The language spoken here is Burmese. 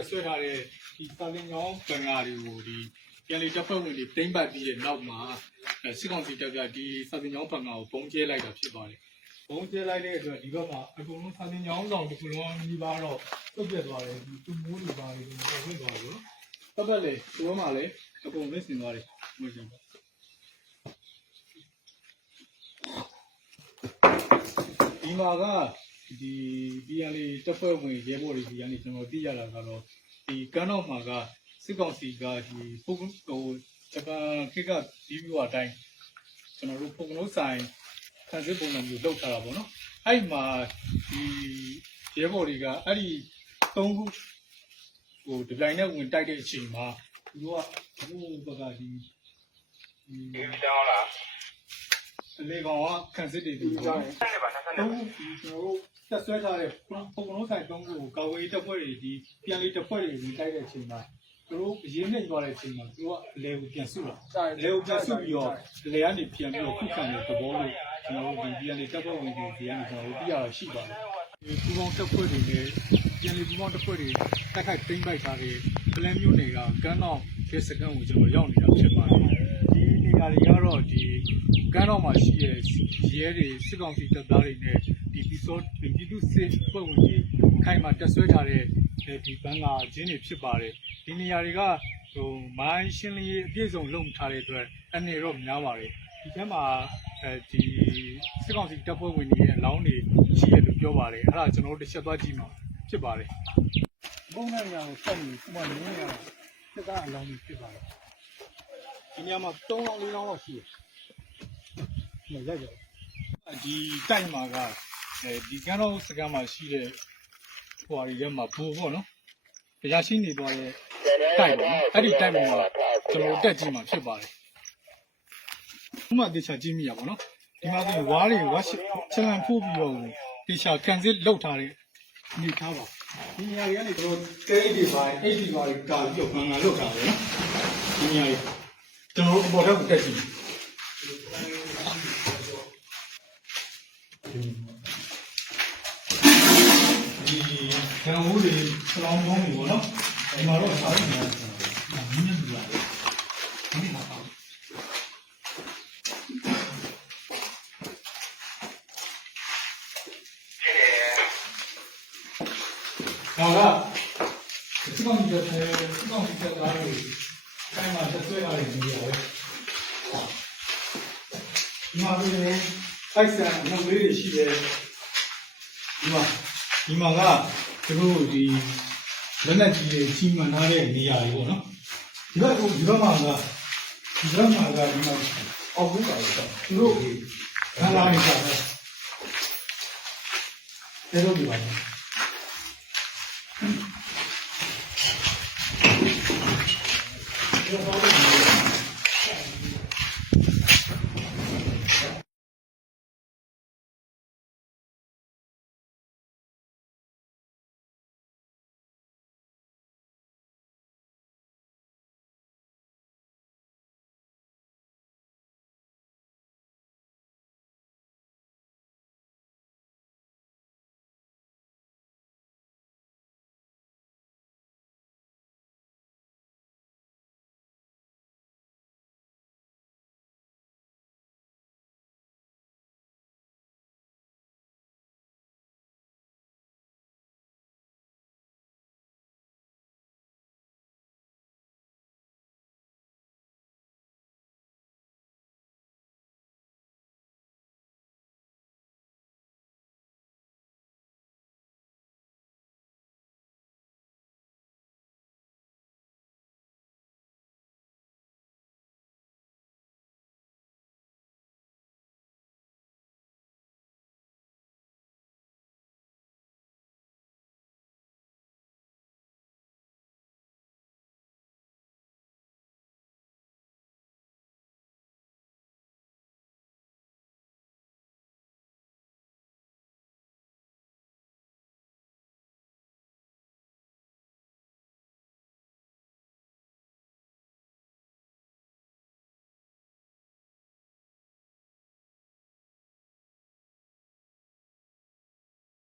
တက်ဆွဲထားတဲ့ဒီစာလင်ကြောင်းဗန်ကာတွေကိုဒီပြန်လည်တပ်ဖွဲ့ဝင်တွေတိမ့်ပတ်ပြီးတဲ့နောက်မှာစစ်ကောင်စီတပ်ကဒီစာလင်ကြောင်းဗန်ကာကိုပုံကျဲလိုက်တာဖြစ်ပါတယ်။ပုံကျဲလိုက်တဲ့အတွက်ဒီဘက်မှာအကုန်လုံးစာလင်ကြောင်းဆောင်တစ်ခုလုံးညီပါတော့တုတ်ပြတ်သွားတယ်ဒီသူမိုးတွေပါတယ်ဒီပေါ်ဝင်သွားတယ်နော်။ပတ်လေဒီဘက်မှာလည်းအကုန်မင်းစင်သွားတယ်မဟုတ်ဘူး။ဒီမှာကဒီပြန်လေတပ်ဖွဲ့ဝင်ရဲဘော်တွေဒီကနေကျွန်တော်သိရတာကတော့ဒီကမ်းတော်မှာကစစ်ကောင်စီကဒီပုံဟိုဂျပန်ခေတ်ကဒီဗီဝအတိုင်းကျွန်တော်တို့ပုံကလုံးဆိုင်ခံစစ်ပုံစံမျိုးလုပ်ထားတာပေါ့နော်အဲ့မှာဒီရဲဘော်တွေကအဲ့ဒီ၃ခုဟိုဒီလိုင်းနဲ့ဝင်တိုက်တဲ့အချိန်မှာသူတို့ကဘုဘကဒီတောင်းလားလေကောင်ကခံစစ်တွေပြီးတော့တော့ကျွန်တော်တို့တက်ဆွဲထားတဲ့ပုံကလုံးဆိုင်၃ခုကိုကာဝေးတပ်ဖွဲ့တွေဒီပြန်လေးတပ်ဖွဲ့တွေဝင်တိုက်တဲ့အချိန်မှာသူတို့ရင်းနှိမ့်သွားတဲ့အချိန်မှာသူတို့ကအလဲကိုပြန်ဆုတာလဲကိုပြန်ဆုပြီးတော့လဲကနေပြန်ပြီးတော့ခုခံတဲ့သဘောလို့ကျွန်တော်တို့ဒီပြန်လေးတပ်ဖွဲ့ဝင်တွေဒီကနေကျွန်တော်တို့သိရတာရှိပါတယ်ဒီပူပေါင်းတပ်ဖွဲ့တွေနဲ့ပြန်လေးပူပေါင်းတပ်ဖွဲ့တွေတက်ခိုက်သိမ်းပိုက်ထားတဲ့ပလန်မျိုးတွေကကမ်းတော်ရဲစခန်းကိုကျွန်တော်ရောက်နေတာဖြစ်ပါတယ်ဒီနေရာတွေကတော့ဒီကမ်းတော်မှာရှိတဲ့ရဲတွေစစ်ကောင်စီတပ်သားတွေနဲ့ဒီပြည်သူစစ်ဖွဲ့ဝင်တွေခိုင်မာတက်ဆွဲထားတဲ့ဒီဘန်ကာချင်းတွေဖြစ်ပါတယ်ဒီနေရာတွေကဟိုမိုင်းရှင်းလင်းရေးအပြည့်စုံလုပ်ထားတဲ့အတွက်အနေတော့များပါတယ်ဒီထဲမှာဒီစစ်ကောင်စီတပ်ဖွဲ့ဝင်တွေရဲ့အလောင်းတွေရှိရလို့ပြောပါတယ်အဲ့ဒါကျွန်တော်တို့တစ်ချက်သွားကြည့်မှာဖြစ်ပါတယ်ဘုံနဲ့နေရာကိုဆက်ပြီးဥပမာနင်းနေရာစစ်သားအလောင်းတွေဖြစ်ပါတယ်ဒီနေရာမှာ3လောင်း4လောင်းလောက်ရှိတယ်ရိုက်ကြဒီတိုက်မှာကဒီကန်းတော်စကမ်းမှာရှိတဲ့ဟိုအရီထဲမှာဘိုးပေါ့နော်တရားရှိနေသွားတဲ့တိုက်ပေါ့နော်အဲ့ဒီတိုက်မှာကျွန်တော်တက်ကြည့်မှာဖြစ်ပါတယ်ဥမာတေချာကြည့်မိရပါတော့ဒီမှာဆိုဝါးတွေဝါချလန်ဖို့ပြီးတော့တေချာကန်စစ်လောက်ထားတဲ့နေထားပါဒီနေရာတွေကနေကျွန်တော်တဲအိတ်တွေပါအိတ်တွေပါကာပြီးတော့ဘန်ကာလောက်ထားတယ်နော်ဒီနေရာတွေကျွန်တော်တို့ပေါ်ထက်ကိုတက်ကြည့်ဒီကံဦးတွေစလောင်းပေါင်းတွေပေါ့နော်ဒီမှာတော့စားရနေတယ်မင်းနဲ့တူရတယ်ဒီမှာပါဟာစစ်ကောင်စီတပ်သားတွေခိုင်မာတက်ဆွဲလာတဲ့နေရာပဲဒီမှာပဲအိုက်ဆန်နှုတ်လေးတွေရှိတယ်ဒီမှာကသူတို့ဒီလက်နက်ကြီးတွေကြီးမှန်ထားတဲ့နေရာတွေပေါ့နော်ဒီဘက်မှာကဒီမှာအောက်ဘူးပါတော့သူတို့ခါလာနေတာပဲတဲတော့ဒီပါ